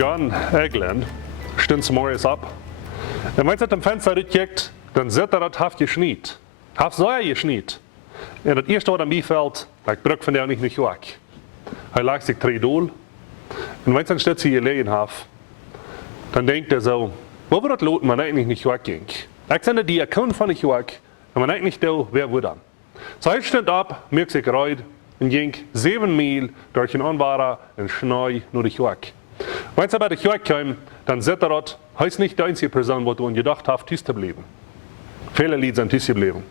John Eglin stünds morgens ab. Und wenn er am Fenster rauskijkt, dann sieht er, das hat geschneit. Hat sehr geschneit. Und das erste, was an mir fällt, ich brück von der nicht weg. Er legt sich 3 Dollar. Und wenn er ein Stütze gelegen hat, dann denkt er so, wo wird das Lot, man eigentlich nicht wegging? Ich sende die Account von nicht weg, und man eigentlich da, wer wird dann? So er steht ab, merkt sich reut, und ging 7 Meilen durch den Anwahrer und Schnee nur durch weg. Wenn er bei der Weg kam, dann sieht er dort, er ist nicht die einzige Person, die du gedacht hast, Tisch zu bleiben. Viele Lieder sind Tisch geblieben.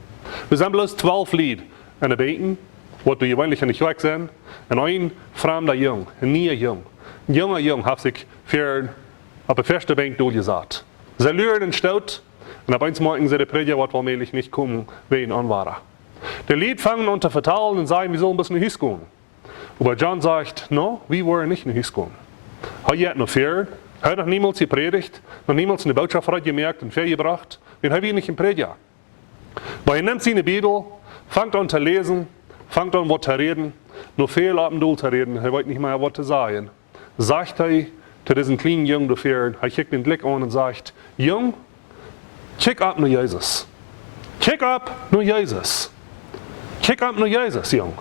Wir sind bloß 12 Lieder in der Beten, wo du gewöhnlich nicht weg sind, und ein fremder Jung, ein neuer Jung. Ein junger Jung hat sich für auf der ersten Bank durchgesagt. Sie lüren und staut, und ab eins morgen sie die Prediger, was wahrscheinlich nicht kommen, wegen Anwahrer. Der Lied fangen an zu vertalen und sagen, wir sollen ein bisschen in Hüs gehen. Aber John sagt, no, wir wollen nicht in Hüs gehen. Er hat noch viel, er hat noch niemals gepredigt, noch niemals eine Botschaft gemerkt und gebracht, den haben wir nicht im Prediger. Aber er nimmt seine Bibel, fängt an zu lesen, fängt an, was zu reden, nur viel ab und zu reden, er weiß nicht mehr, was zu sagen. Sagt er zu diesem kleinen Jungen, er kickt den Blick an und sagt, Jung, kick ab nur Jesus. Kick ab nur Jesus. Kick ab nur Jesus, Jung.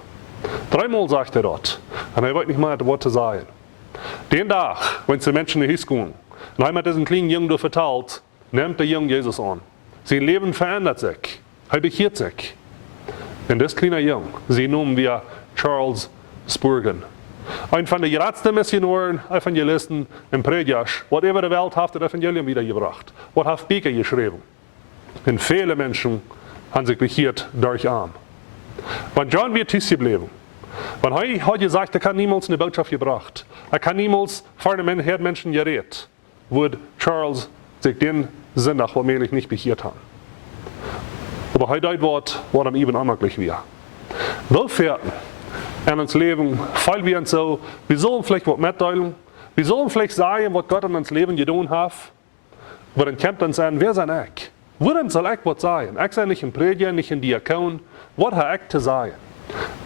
3-mal sagt er dort, und er weiß nicht mehr, was zu sagen. Den Tag, wenn die Menschen in die Hüs gehen, und einmal diesen kleinen Jungen vertalt, nimmt der Junge Jesus an. Sein Leben verändert sich. Er bekehrt sich. Und das kleine Junge, sie nennen wir Charles Spurgeon. Ein von den geradsten Missionaren, Evangelisten im Prediger, was über die Welt hat das Evangelium wiedergebracht. Was hat Bücher geschrieben. Und viele Menschen haben sich bekehrt durch ihn. Wenn John wird Tisch geblieben, wenn er hat gesagt, er kann niemals eine Botschaft gebracht, er kann niemals vor den Menschen geredet, würde Charles sich den Sinn nach allmählich nicht bekehrt haben. Aber er deut was ihm eben unmöglich wäre. So vierten, in uns Leben, weil wir uns so, wir sollen vielleicht was mitteilen, wir sollen vielleicht sagen, was Gott in uns Leben getan hat, aber dann kommt uns an, wer sein ich? Worin soll ich was sagen? Ich sei nicht im Prediger, nicht im Diakon, was habe ich zu sagen?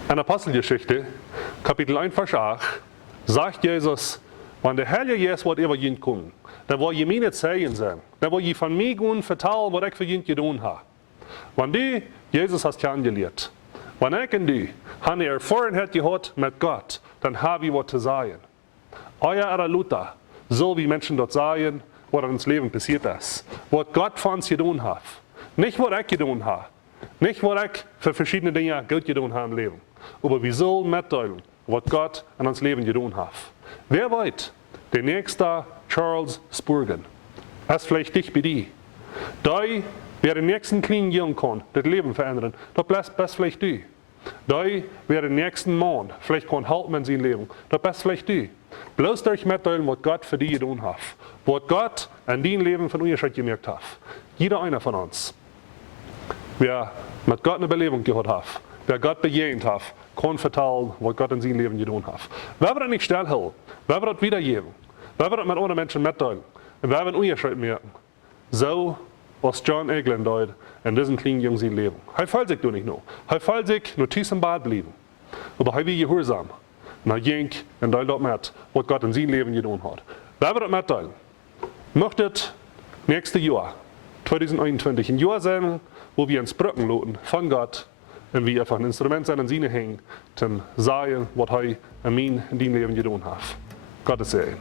In der Apostelgeschichte, Kapitel 1, Vers 8, sagt Jesus, wenn der Herr Jesus was über ihn kommt, dann will je meine Zeichen sein, dann will je von mir gehen vertellen, was ich für ihn getan habe. Wenn du Jesus hast kennengelernt, wenn ich und du eine Erfahrenheit gehabt mit Gott, dann habe ich was zu sagen. Euer Luther, so wie Menschen dort sagen, was in uns Leben passiert ist, was Gott für uns getan hat. Nicht, was ich getan habe. Nicht, was ich für verschiedene Dinge gut getan habe im Leben. Aber wir sollen mitteilen, was Gott in uns Leben getan hat. Wer weiß, der nächste Charles Spurgeon, ist vielleicht dich bei dir. Da, wer den nächsten kleinen Jungen kann, das Leben verändern, das bist vielleicht du. Da, wer den nächsten Mann vielleicht kann halten in seinem Leben, das bist vielleicht du. Bloß durch mitteilen, was Gott für dich getan hat. Was Gott in deinem Leben von euch schon gemerkt hat. Jeder einer von uns. Wer mit Gott eine Belebung gehabt hat, wer Gott begegnet hat, kann vertellen, was Gott in seinem Leben getan hat. Wer wird das nicht stillhalten? Wer wird das wiedergeben? Wer wird das mit anderen Menschen mitteilen? Und wer wird Unterschied merken? So, was John Eglin deut in diesem kleinen Jungen sein Leben. Er fällt sich nicht nur. Er fällt sich nur tief im Bad bleiben. Aber er will gehorsam. Und er ging und teilt dort mit, was Gott in seinem Leben getan hat. Wer wird das mitteilen? Möchtet nächstes Jahr, 2021, ein Jahr sein, wo wir uns Brücken loten von Gott und wir einfach ein Instrument sein in seine hängen, zum sagen, was er in deinem Leben getan hat. Gottes Segen.